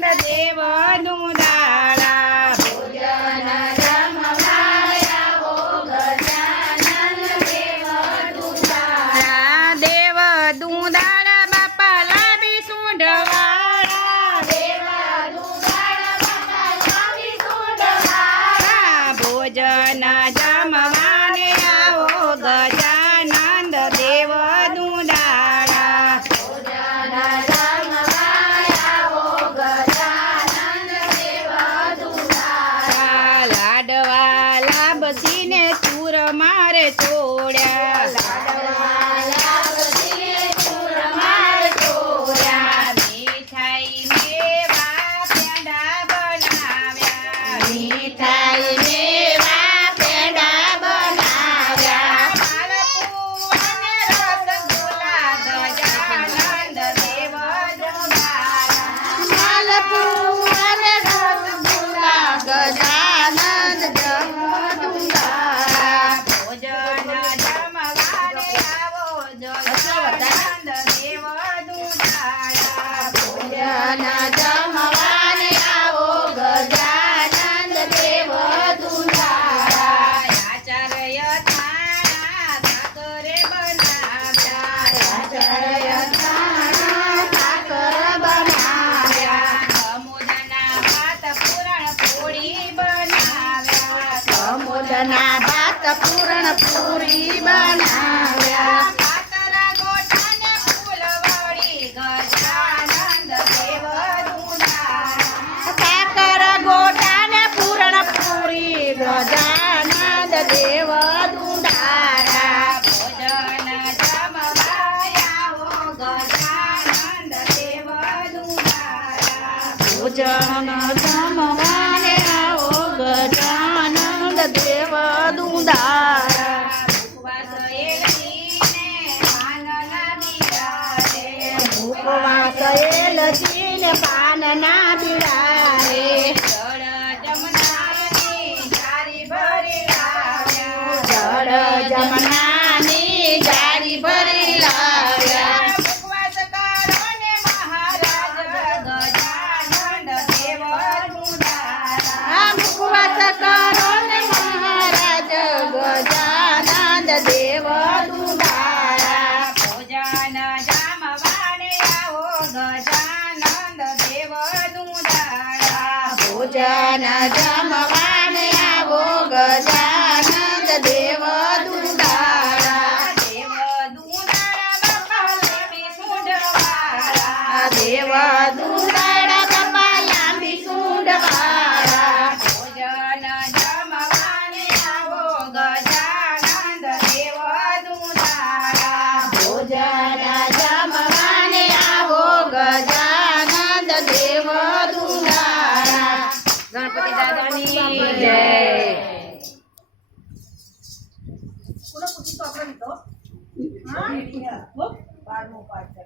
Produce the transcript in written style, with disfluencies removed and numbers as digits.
દેવ દુંદાળા ભોજન જમવાયા ઓ ગજાનન દેવ દુંદાળા દેવ દુંદાળા બાપા લાવી સુંઢવાળા દેવ દુંદાળા બાપા લાવી સુંઢવાળા ભોજન જમવાને આવો ગજાનંદ દેવ દુંદાળા લાડવાલા ચૂર મારે ચોડ્યા મીઠાઈ મેવા પેંડા બનાવ્યા મીઠાઈ મેવા પેંડા બનાવ્યા માલપુઆ અને રસગુલ્લા ગજાનંદ દેવ દુંદાળા માલપુઆ અને રસગુલ્લા ગજાનંદ જમવાને આવો ગજાનંદ દેવ દુંદાળા આચાર્ય થાણા ઠાકરે બનાવ્યા આચાર્ય થાણા ઠાકર બનાવ્યા અમુદના ભાત પૂરણ પૂરી બનાવ્યા અમુદના ભાત પૂરણ પૂરી બનાવ્યા ગજાનંદ દેવ દુંદાળા ભોજન જમવાયા ઓ ગજાનંદ દેવ દુંદાળા ભોજન જમવાને આવો ગજાનંદ દેવ દુંદાળા ઉપવાસ એલચીને પાનના બિરારે જમનાની જારી ભરી લાવ્યા ઉપવાસ કરો ને મહારાજ ગજાનંદ દેવ દુંદાળા ઉપવાસ કરો ને મહારાજ ગજાનંદ દેવ દુંદાળા ભોજન જમવાને આવો ગજાનંદ દેવ દુંદાળા ભોજન જમવાને આવો ગજાનંદ દેવ દુંદાળા દેવ દુંદાળા બાપા લાંબી સુંઢવાળા દેવ દુંદાળા બાપા લાંબી સુંઢવાળા ભોજન જમવાને આવો ગજાનંદ દેવ દુંદાળા ભોજન જમવાને આવો ગજાનંદ દેવ દુંદાળા ગણપતિ દાદાની જય પૂરો પૂછી તો આપણે લીધો હા 12મો પાઠ છે